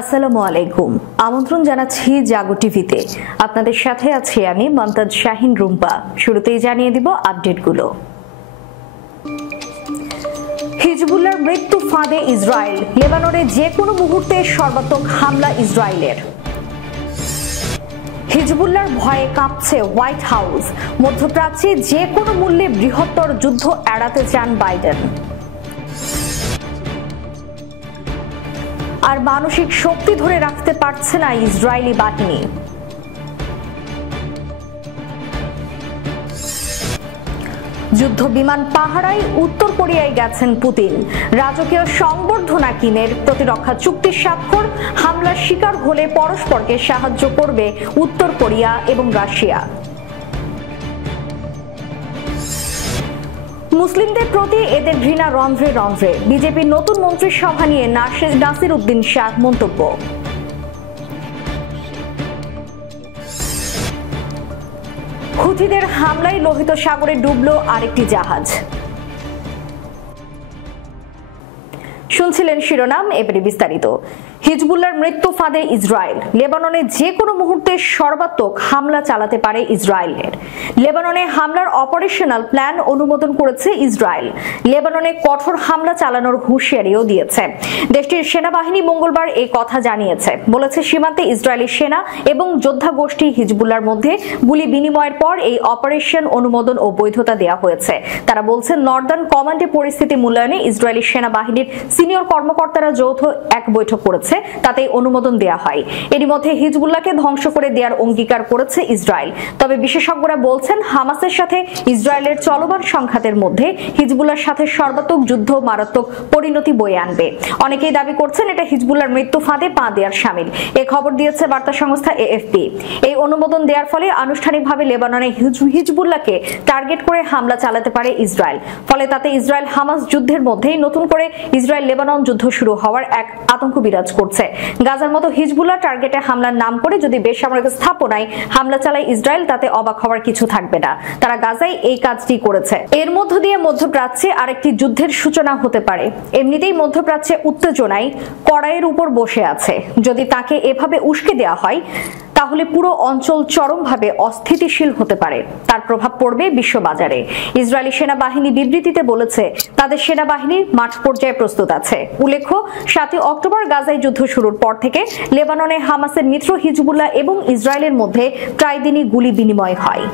আসসালামু আলাইকুম। আমন্ত্রণ জানাচ্ছি জাগো টিভিতে। আপনাদের সাথে আছি আমি মমতাজ শাহিন রুম্পা। শুরুতেই জানিয়ে দিব আপডেটগুলো। হিজবুল্লাহর মৃত্যু ফাঁদে ইসরায়েল, লেবাননে যে কোনো মুহূর্তে সর্বাত্মক হামলা ইসরায়েলের। হিজবুল্লাহর ভয়ে কাঁপছে হোয়াইট হাউস, মধ্যপ্রাচ্যে যে কোনো মূল্যে বৃহত্তর যুদ্ধ এড়াতে চান বাইডেন। আর মানসিক শক্তি ধরে রাখতে পারছে না ইসরায়েলি বাহিনী। যুদ্ধ বিমান পাহারায় উত্তর কোরিয়ায় গেছেন পুতিন। রাজকীয় সংবর্ধনা কিমের প্রতিরক্ষা চুক্তি স্বাক্ষর, হামলার শিকার হলে পরস্পরকে সাহায্য করবে উত্তর কোরিয়া এবং রাশিয়া। মুসলিমদের প্রতি এদের ঘৃণা রন্ধ্রে রন্ধ্রে, বিজেপির নতুন মন্ত্রিসভা নিয়ে নাসির উদ্দিন শাহ মন্তব্য। হুথিদের হামলায় লোহিত সাগরে ডুবল আরেকটি জাহাজ। শুনছিলেন শিরোনাম, এবারে বিস্তারিত। হিজবুল্লাহর মৃত্যু ফাঁদে ইসরায়েল, লেবাননে যে কোনো মুহূর্তে সর্বাত্মক হামলা চালাতে পারে ইসরায়েলের। লেবাননে হামলার অপারেশনাল প্ল্যান অনুমোদন করেছে ইসরায়েল। লেবাননে কঠোর হামলা চালানোর হুঁশিয়ারিও দিয়েছে। দেশটির সেনাবাহিনী মঙ্গলবার এই কথা জানিয়েছে। বলেছে সীমান্তে ইসরায়েলি সেনা এবং যোদ্ধা গোষ্ঠী হিজবুল্লাহর মধ্যে গুলি বিনিময়ের পর এই অপারেশন অনুমোদন ও বৈধতা দেওয়া হয়েছে। তারা বলছে নর্দার্ন কমান্ডে পরিস্থিতি মূল্যায়নে ইসরায়েলি সেনাবাহিনীর সিনিয়র কর্মকর্তারা যৌথ এক বৈঠক করেছে, তাতে অনুমোদন দেয়া হয়। এরই মধ্যে হিজবুল্লাহকে ধ্বংস করে দেওয়ার অঙ্গীকার করেছে ইসরায়েল। তবে বিশেষজ্ঞরা বলছেন হামাসের সাথে ইসরায়েলের চলমান সংঘাতের মধ্যে হিজবুল্লাহর সাথে সর্বাত্মক যুদ্ধ মারাত্মক পরিণতি বয়ে আনবে। অনেকেই দাবি করছেন এটা হিজবুল্লাহর মৃত্যু ফাঁদে পা দেওয়ার শামিল। এ খবর দিয়েছে বার্তা সংস্থা এএফপি। এই অনুমোদন দেওয়ার ফলে আনুষ্ঠানিকভাবে লেবাননে হিজবুল্লাহকে টার্গেট করে হামলা চালাতে পারে ইসরায়েল। ফলে তাতে ইসরায়েল হামাস যুদ্ধের মধ্যেই নতুন করে ইসরায়েল লেবানন যুদ্ধ শুরু হওয়ার এক আতঙ্ক বিরাজ করছে। গাজার মতো হিজবুল্লাহ টার্গেটে হামলার নাম করে যদি বেসামরিক স্থাপনায় হামলা চালায় ইসরায়েল, তাতে অবাক হওয়ার কিছু থাকবে না। তারা গাজায় এই কাজটি করেছে। এর মধ্য দিয়ে মধ্যপ্রাচ্যে আরেকটি যুদ্ধের সূচনা হতে পারে। এমনিতেই মধ্যপ্রাচ্যে উত্তেজনায় কড়াইয়ের উপর বসে আছে। যদি তাকে এভাবে উস্কে দেওয়া হয় তাহলে পুরো অঞ্চল চরমভাবে অস্থিতিশীল হতে পারে। তার প্রভাব পড়বে বিশ্ববাজারে। ইসরায়েলি সেনাবাহিনী বিবৃতিতে বলেছে তাদের সেনাবাহিনী মাঠ পর্যায়ে প্রস্তুত আছে। উল্লেখ্য 7 অক্টোবর গাজায় যুদ্ধ শুরুর পর থেকে লেবাননে হামাসের মিত্র হিজবুল্লাহ এবং ইসরায়েলের মধ্যে প্রায় দিনই গুলি বিনিময় হয়।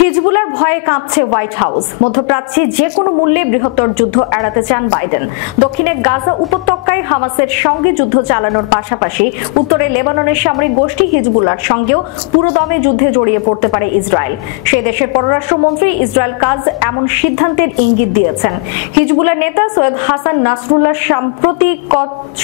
হিজবুল্লাহর ভয়ে কাঁপছে হোয়াইট হাউস, মধ্যপ্রাচ্যে যে কোনো মূল্যে বৃহত্তর যুদ্ধ এড়াতে চান বাইডেন। দক্ষিণে গাজা উপত্যকায় হামাসের সঙ্গে যুদ্ধ চালানোর পাশাপাশি উত্তরে লেবাননের সামরিক গোষ্ঠী হিজবুল্লাহর সঙ্গেও পুরোদমে যুদ্ধে জড়িয়ে পড়তে পারে ইসরায়েল। সেই দেশের পররাষ্ট্রমন্ত্রী ইসরায়েল কাজ এমন সিদ্ধান্তের ইঙ্গিত দিয়েছেন। হিজবুল্লাহ নেতা সৈয়দ হাসান নাসরুল্লাহ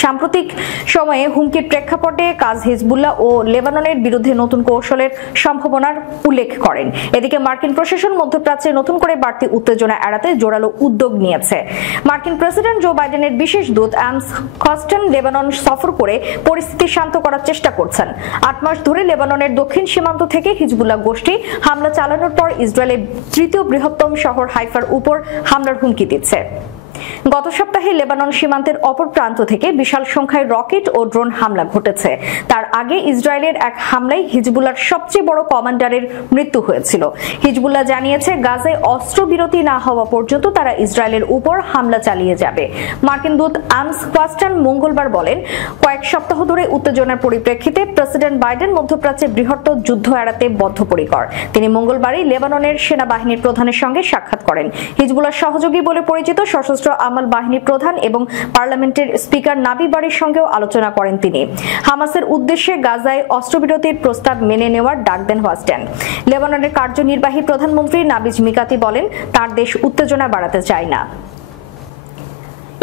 সাম্প্রতিক সময়ে হুমকির প্রেক্ষাপটে কাজ হিজবুল্লাহ ও লেবাননের বিরুদ্ধে নতুন কৌশলের সম্ভাবনার উল্লেখ করেন। এদিকে মার্কিন প্রশাসন মধ্যপ্রাচ্যে নতুন করে বাড়তি উত্তেজনা এড়াতে জোরালো উদ্যোগ নিয়েছে। মার্কিন প্রেসিডেন্ট জো বাইডেনের বিশেষ দূত অ্যান্স কস্টেন লেবানন সফর করে পরিস্থিতি শান্ত করার চেষ্টা করছেন। 8 মাস ধরে লেবাননের দক্ষিণ সীমান্ত থেকে হিজবুল্লাহ গোষ্ঠী হামলা চালানোর পর ইসরায়েলের তৃতীয় বৃহত্তম শহর হাইফার উপর হামলার হুমকি দিচ্ছে। গত সপ্তাহে লেবানন সীমান্তের অপর প্রান্ত থেকে বিশাল সংখ্যায় রকেট ও ড্রোন হামলা ঘটেছে। তার আগে ইসরায়েলের এক হামলায় হিজবুল্লাহর সবচেয়ে বড় কমান্ডারের মৃত্যু হয়েছিল। হিজবুল্লাহ জানিয়েছে গাজায় অস্ত্রবিরতি না হওয়া পর্যন্ত তারা ইসরায়েলের উপর হামলা চালিয়ে যাবে। মার্কিন দূত অ্যান্স কোয়াস্টন মঙ্গলবার বলেন, কয়েক সপ্তাহ ধরে উত্তেজনার পরিপ্রেক্ষিতে প্রেসিডেন্ট বাইডেন মধ্যপ্রাচ্যে বৃহত্তর যুদ্ধ এড়াতে বদ্ধপরিকর। তিনি মঙ্গলবারই লেবাননের সেনাবাহিনীর প্রধানের সঙ্গে সাক্ষাৎ করেন। হিজবুল্লাহ সহযোগী বলে পরিচিত সশস্ত্র আমাল বাহিনী প্রধান এবং পার্লামেন্টের স্পিকার নাবি বারির সঙ্গেও আলোচনা করেন তিনি। হামাসের উদ্দেশ্যে গাজায় অস্ত্রবিরতির প্রস্তাব মেনে নেওয়ার ডাক দেন ওয়াস্টেন। লেবাননের কার্যনির্বাহী প্রধানমন্ত্রী নাবিজ মিকাতি বলেন তার দেশ উত্তেজনা বাড়াতে চায় না।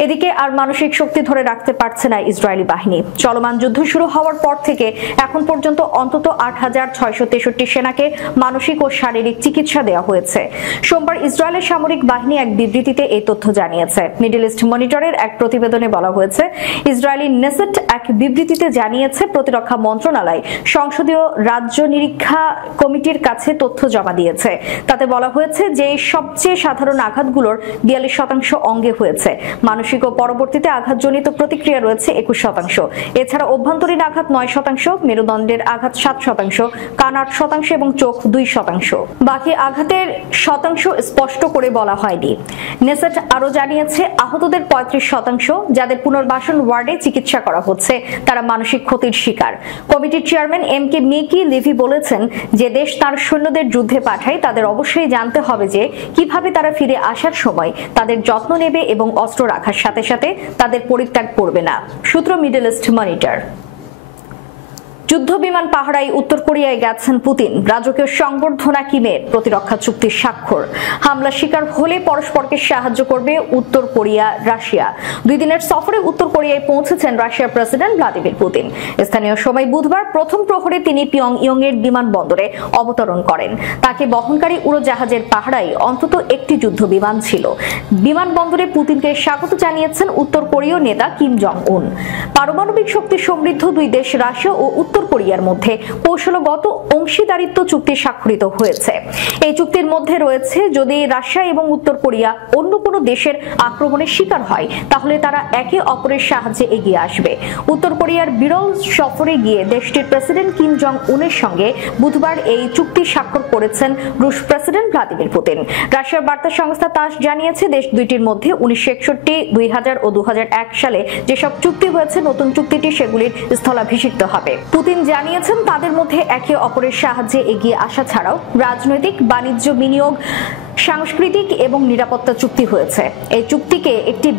এদিকে আর মানসিক শক্তি ধরে রাখতে পারছে না ইসরায়েলি বাহিনী। চলমান যুদ্ধ শুরু হওয়ার পর থেকে এখন পর্যন্ত অন্তত 8663 সেনাকে মানসিক ও শারীরিক চিকিৎসা দেওয়া হয়েছে। সোমবার ইসরায়েলের সামরিক বাহিনী এক বিবৃতিতে এই তথ্য জানিয়েছে। মিডল ইস্ট মনিটরের এক প্রতিবেদনে বলা হয়েছে, ইসরায়েলি নেসেট এক বিবৃতিতে জানিয়েছে প্রতিরক্ষা মন্ত্রণালয় সংসদীয় রাজ্য নিরীক্ষা কমিটির কাছে তথ্য জমা দিয়েছে। তাতে বলা হয়েছে যে সবচেয়ে সাধারণ আঘাতগুলোর 42% অঙ্গে হয়েছে। মানসিক মানসিক ও পরবর্তীতে আঘাতজনিত প্রতিক্রিয়া রয়েছে 21%। এছাড়া অভ্যন্তরীণ আঘাত 9%, মেরুদণ্ডের আঘাত 7%, কান 8% এবং চোখ 2%। বাকি আঘাতের শতাংশ স্পষ্ট করে বলা হয়নি। নেসেট আরো জানিয়েছে, আহতদের 35%, যাদের পুনর্বাসন ওয়ার্ডে চিকিৎসা করা হচ্ছে, তারা মানসিক ক্ষতির শিকার। কমিটির চেয়ারম্যান এম.কে. মিকি লিভি বলেছেন, যে দেশ তার সৈন্যদের যুদ্ধে পাঠায় তাদের অবশ্যই জানতে হবে যে কিভাবে তারা ফিরে আসার সময় তাদের যত্ন নেবে এবং অস্ত্র রাখার সাথে সাথে তাদের পরিত্যাগ করবে না। সূত্র মিডল ইস্ট মনিটর। যুদ্ধ বিমান পাহারায় উত্তর কোরিয়ায় গেছেন পুতিন। রাজকীয় সংবর্ধনা কিমের প্রতিরক্ষা চুক্তির স্বাক্ষর। হামলা শিকার হলে পরস্পরকে সাহায্য করবে উত্তর কোরিয়া, রাশিয়া। 2 দিনের সফরে উত্তর কোরিয়ায় পৌঁছেছেন রাশিয়ার প্রেসিডেন্ট ভ্লাদিমির পুতিন। স্থানীয় সময় বুধবার প্রথম প্রহরে তিনি পিয়ংইয়ং এর বিমানবন্দরে অবতরণ করেন। তাকে বহনকারী উড়োজাহাজের পাহারায় অন্তত একটি যুদ্ধ বিমান ছিল। বিমানবন্দরে পুতিনকে স্বাগত জানিয়েছেন উত্তর কোরীয় নেতা কিম জং উন। পারমাণবিক শক্তি সমৃদ্ধ দুই দেশ রাশিয়া ও উত্তর কোরিয়ার মধ্যে কৌশলগত অংশীদারিত্ব চুক্তি স্বাক্ষরিত হয়েছে। এই চুক্তির মধ্যে রয়েছে, যদি রাশিয়া এবং উত্তর কোরিয়া অন্য কোনো দেশের আক্রমণের শিকার হয় তাহলে তারা একে অপরের সাহায্যে এগিয়ে আসবে। উত্তর কোরিয়ার বিরল সফরে গিয়ে দেশটির প্রেসিডেন্ট কিম জং উনের সঙ্গে বুধবার এই চুক্তি স্বাক্ষর করেছেন রুশ প্রেসিডেন্ট ভ্লাদিমির পুতিন। রাশিয়ার বার্তা সংস্থা তাস জানিয়েছে, দেশ দুইটির মধ্যে 1961, 2000 ও 2001 সালে যেসব চুক্তি হয়েছে, নতুন চুক্তিটি সেগুলির স্থলাভিষিক্ত হবে। পুতিন জানিয়েছেন, তাদের মধ্যে একে অপরের সাহায্যে এগিয়ে আসা ছাড়াও রাজনৈতিক, বাণিজ্য, বিনিয়োগ, সাংস্কৃতিক এবং নিরাপত্তা চুক্তি হয়েছে। এই চুক্তিকে একটি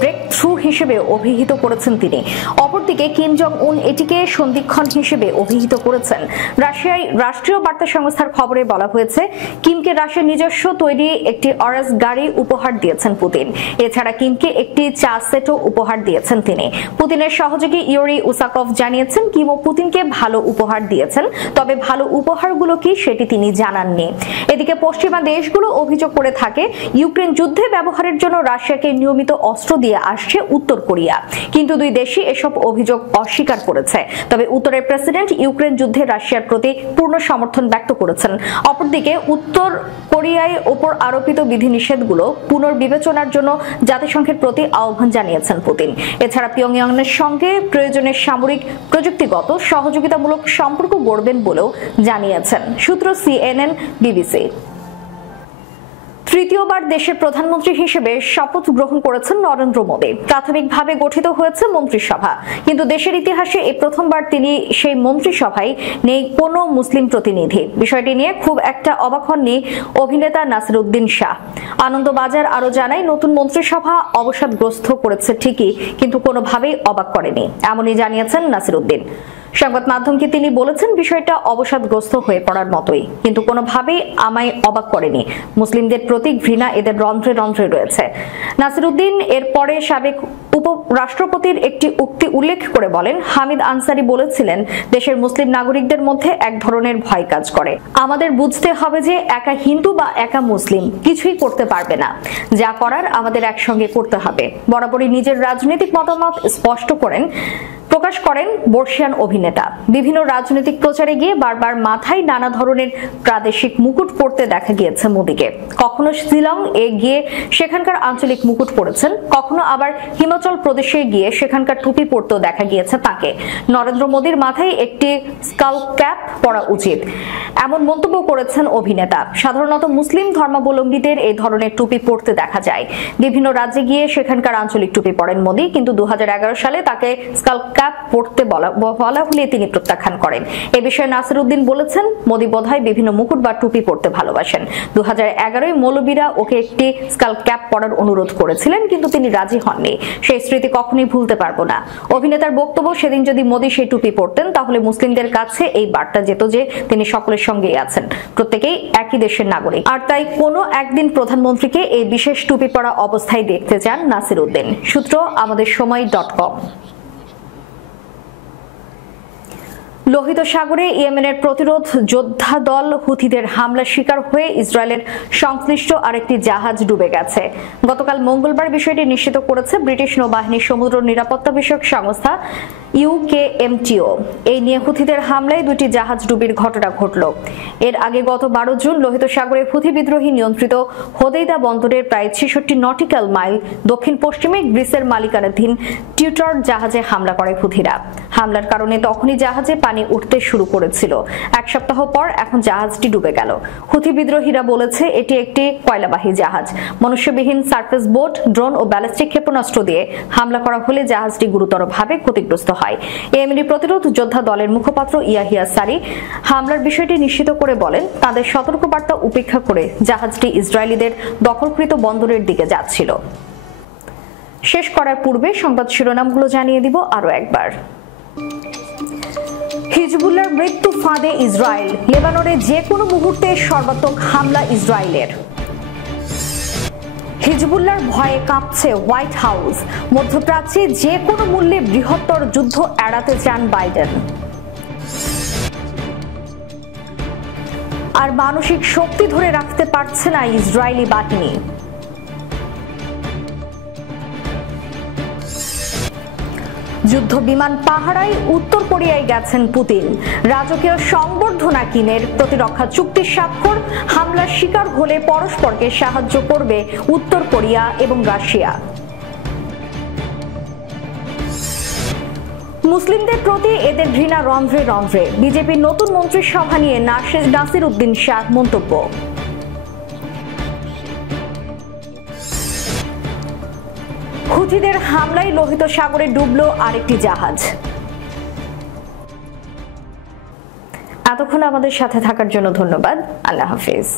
ব্রেক থ্রু হিসেবে অভিহিত করেছেন তিনি। অপরদিকে কিম জং উন এটিকে সন্ধিক্ষণ হিসেবে অভিহিত করেছেন। রাশিয়ায় রাষ্ট্রীয় বার্তা সংস্থার খবরে বলা হয়েছে, কিমকে রাশিয়ার নিজস্ব তৈরি একটি অরেস গাড়ি উপহার দিয়েছেন পুতিন। এছাড়া কিমকে একটি চা সেটও উপহার দিয়েছেন তিনি। পুতিনের সহযোগী ইউরি উসাকভ জানিয়েছেন, কিম ও পুতিনকে ভালো উপহার দিয়েছেন, তবে ভালো উপহারগুলো কি সেটি তিনি জানাননি। এদিকে পশ্চিমা দেশগুলো অভিযোগ করে থাকে, ইউক্রেন যুদ্ধে ব্যবহারের জন্য রাশিয়াকে নিয়মিত অস্ত্র দিয়ে আসছে উত্তর কোরিয়া, কিন্তু দুই দেশই এসব অভিযোগ অস্বীকার করেছে। তবে উত্তরের প্রেসিডেন্ট ইউক্রেন যুদ্ধে রাশিয়ার প্রতি পূর্ণ সমর্থন ব্যক্ত করেছেন। অপরদিকে উত্তর কোরিয়ায় ওপর আরোপিত বিধিনিষেধগুলো পুনর্বিবেচনার জন্য জাতিসংঘের প্রতি আহ্বান জানিয়েছেন পুতিন। এছাড়া পিয়ংইয়ংয়ের সঙ্গে প্রয়োজনে সামরিক, প্রযুক্তিগত সহযোগিতামূলক সম্পর্ক গড়বেন বলেও জানিয়েছেন। সূত্র CNN, BBC। তৃতীয়বার দেশের প্রধানমন্ত্রী হিসেবে শপথ গ্রহণ করেছেন নরেন্দ্র মোদী। প্রাথমিকভাবে গঠিত হয়েছে মন্ত্রিসভা, কিন্তু দেশের ইতিহাসে এই প্রথমবার তিনি সেই মন্ত্রিসভায় নেই কোনো মুসলিম প্রতিনিধি। বিষয়টি নিয়ে খুব একটা অবাক হননি অভিনেতা নাসিরুদ্দিন শাহ। আনন্দবাজার আরো জানায়, নতুন মন্ত্রিসভা অবসাদগ্রস্ত করেছে ঠিকই, কিন্তু কোনোভাবেই অবাক করেনি, এমনই জানিয়েছেন নাসিরুদ্দিন। সংবাদ মাধ্যমকে তিনি বলেছেন, বিষয়টা অবসাদগ্রস্ত হয়ে পড়ার মতোই, কিন্তু কোনোভাবেই আমায় অবাক করেনি। মুসলিমদের প্রতি ঘৃণা এদের রন্ধ্রে রন্ধ্রে রয়েছে। নাসিরুদ্দিন এরপরে সাবেক উপরাষ্ট্রপতির একটি উক্তি উল্লেখ করে বলেন, হামিদ আনসারি বলেছিলেন, দেশের মুসলিম নাগরিকদের মধ্যে এক ধরনের ভয় কাজ করে। আমাদের বুঝতে হবে যে একা হিন্দু বা একা মুসলিম কিছুই করতে পারবে না, যা করার আমাদের একসঙ্গে করতে হবে। বরাবরই নিজের রাজনৈতিক মতামত প্রকাশ করেন বর্ষিয়ান অভিনেতা। বিভিন্ন রাজনৈতিক প্রচারে গিয়ে বারবার মাথায় নানা ধরনের প্রাদেশিক মুকুট পরতে দেখা গিয়েছে মোদীকে। কখনো শিলং এ গিয়ে সেখানকার আঞ্চলিক মুকুট পরেছেন, কখনো আবার হিমাচল প্রদেশে গিয়ে সেখানকার টুপি পরতেও দেখা গিয়েছে তাকে। নরেন্দ্র মোদীর মাথায় একটি স্কাল ক্যাপ পরা উচিত, এমন মন্তব্য করেছেন অভিনেতা। সাধারণত মুসলিম ধর্মাবলম্বীদের এই ধরনের টুপি পরতে দেখা যায়। বিভিন্ন রাজ্যে গিয়ে সেখানকার আঞ্চলিক টুপি পরেন মোদী, কিন্তু 2011 সালে তাকে স্কাল ক্যাপ পরতে বলা হলে তিনি প্রত্যাখ্যান করেন। এ বিষয়ে নাসিরুদ্দিন বলেছেন, মোদী বোধহয় বিভিন্ন মুকুট বা টুপি পরতে ভালোবাসেন। 2011-এ মৌলবীরা ওকে একটি স্কাল ক্যাপ পরার অনুরোধ করেছিলেন, কিন্তু তিনি রাজি হননি। সেই স্মৃতি কখনোই ভুলতে পারবো না। অভিনেতার বক্তব্য, সেদিন যদি মোদী সেই টুপি পরতেন তাহলে মুসলিমদের কাছে এই বার্তা যেত যে তিনি সকলের সঙ্গেই আছেন, প্রত্যেকেই একই দেশের নাগরিক। আর তাই কোনো একদিন প্রধানমন্ত্রীকে এই বিশেষ টুপি পরা অবস্থায় দেখতে চান নাসিরুদ্দিন। সূত্র আমাদের সময়.com। লোহিত সাগরে ইয়েমেনের প্রতিরোধ যোদ্ধা দল হুথিদের হামলার শিকার হয়ে ইসরায়েলের সংশ্লিষ্ট আরেকটি জাহাজ ডুবে গেছে। গতকাল মঙ্গলবার বিষয়টি নিশ্চিত করেছে ব্রিটিশ নৌবাহিনীর সমুদ্র নিরাপত্তা বিষয়ক সংস্থা ইউকেএমটিও। এই নিয়ে হুথিদের হামলায় দুটি জাহাজ ডুবির ঘটনা ঘটল। এর আগে গত 12 জুন লোহিত সাগরে হুথি বিদ্রোহী নিয়ন্ত্রিত হোদেইদা বন্দরের প্রায় 66 নটিক্যাল মাইল দক্ষিণ পশ্চিমে গ্রিসের মালিকানাধীন টিউটর জাহাজে হামলা করে হুথিরা। হামলার কারণে তখনই জাহাজে পানি উঠতে শুরু করেছিল। এক সপ্তাহ পর এখন জাহাজটি ডুবে গেল। হুথি বিদ্রোহীরা বলেছে এটি একটি কয়লাবাহী জাহাজ। মনুষ্যবিহীন সার্ফেস বোট, ড্রোন ও ব্যালিস্টিক ক্ষেপণাস্ত্র দিয়ে হামলা করা হলে জাহাজটি গুরুতরভাবে ক্ষতিগ্রস্ত হয়। ইয়েমেনি প্রতিরোধ যোদ্ধা দলের মুখপাত্র ইয়াহিয়া সারি হামলার বিষয়টি নিশ্চিত করে বলেন, তাদের সতর্কবার্তা উপেক্ষা করে জাহাজটি ইসরায়েলিদের দখলকৃত বন্দরের দিকে যাচ্ছিল। শেষ করার পূর্বে সংবাদ শিরোনামগুলো জানিয়ে দিব আরো একবার। হিজবুল্লাহর মৃত্যু ফাঁদে ইসরায়েল, লেবাননে যে কোনো মুহূর্তে সর্বাত্মক হামলা ইসরায়েলের। হিজবুল্লাহর ভয়ে কাঁপছে হোয়াইট হাউস, মধ্যপ্রাচ্যে যে কোনো মূল্যে বৃহত্তর যুদ্ধ এড়াতে চান বাইডেন। আর মানসিক শক্তি ধরে রাখতে পারছে না ইসরায়েলি বাহিনী। যুদ্ধ বিমান পাহারায় উত্তর কোরিয়ায় গেছেন পুতিন। রাজকীয় সংবর্ধনা কিমের প্রতিরক্ষা চুক্তি স্বাক্ষর, হামলার শিকার হলে পরস্পরকে সাহায্য করবে উত্তর কোরিয়া এবং রাশিয়া। মুসলিমদের প্রতি এদের ঘৃণা রন্ধ্রে রন্ধ্রে, বিজেপির নতুন মন্ত্রিসভা নিয়ে নাসির উদ্দিন শাহ মন্তব্য। হুথিদের হামলায় লোহিত সাগরে ডুবলো আরেকটি জাহাজ। এতক্ষণ আমাদের সাথে থাকার জন্য ধন্যবাদ। আল্লাহ হাফেজ।